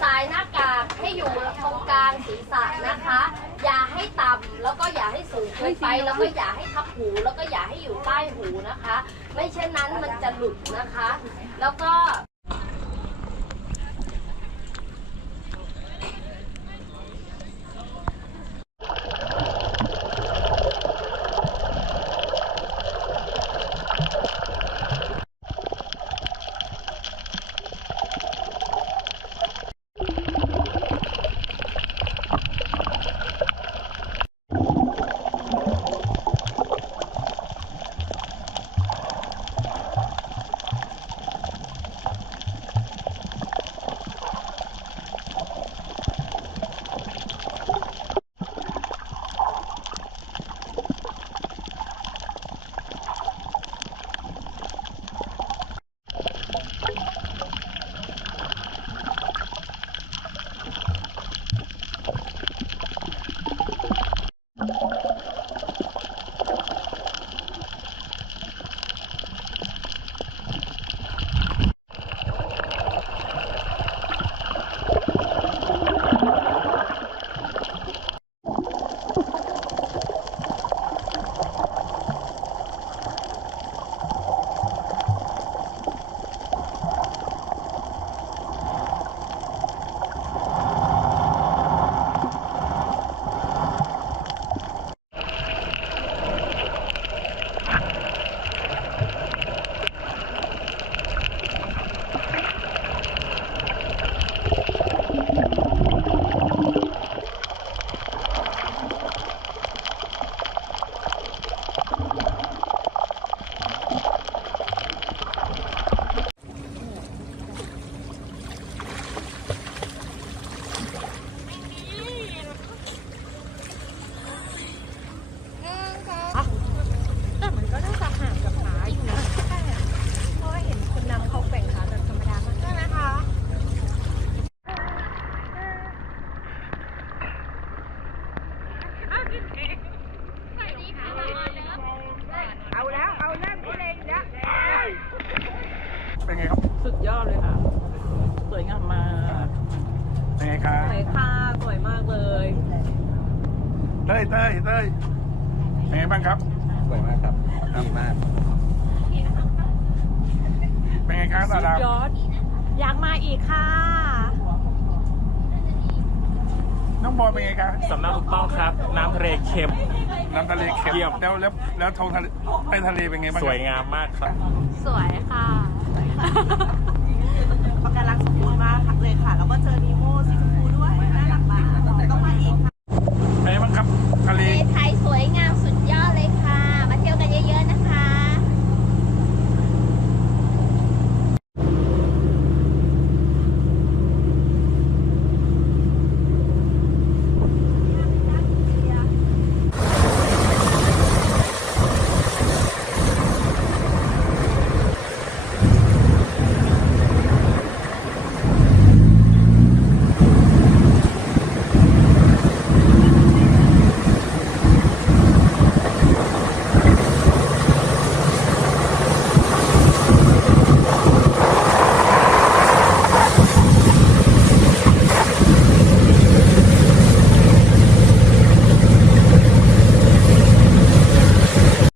ใส่หน้ากากเป็นอยู่นะคะสายหน้ากากให้อยู่ตรงกลางศีรษะนะคะ อย่าให้ต่ำแล้วก็อย่าให้สูงเกินไปแล้วก็อย่าให้ทับหู แล้วก็อย่าให้อยู่ใต้หูนะคะ ไม่เช่นนั้นมันจะหลุดนะคะ แล้วก็ ค่ะสวยค่ะสวยมากเลยเต้ยเต้ยเต้ยเป็นไงบ้างครับ สวยมากครับ ดีมาก เป็นไงครับสุดาราอยากมาอีกค่ะ น้องบอยเป็นไงครับสำนักถูกต้องครับ น้ำทะเลเค็ม น้ำทะเลเค็มเยี่ยม แล้วแล้วแล้วทงทะเลใต้ทะเลเป็นไงบ้างสวยงามมากครับ สวยค่ะ ปะการังสมบูรณ์มากเลยค่ะ แล้วก็เจอนีโม่สิ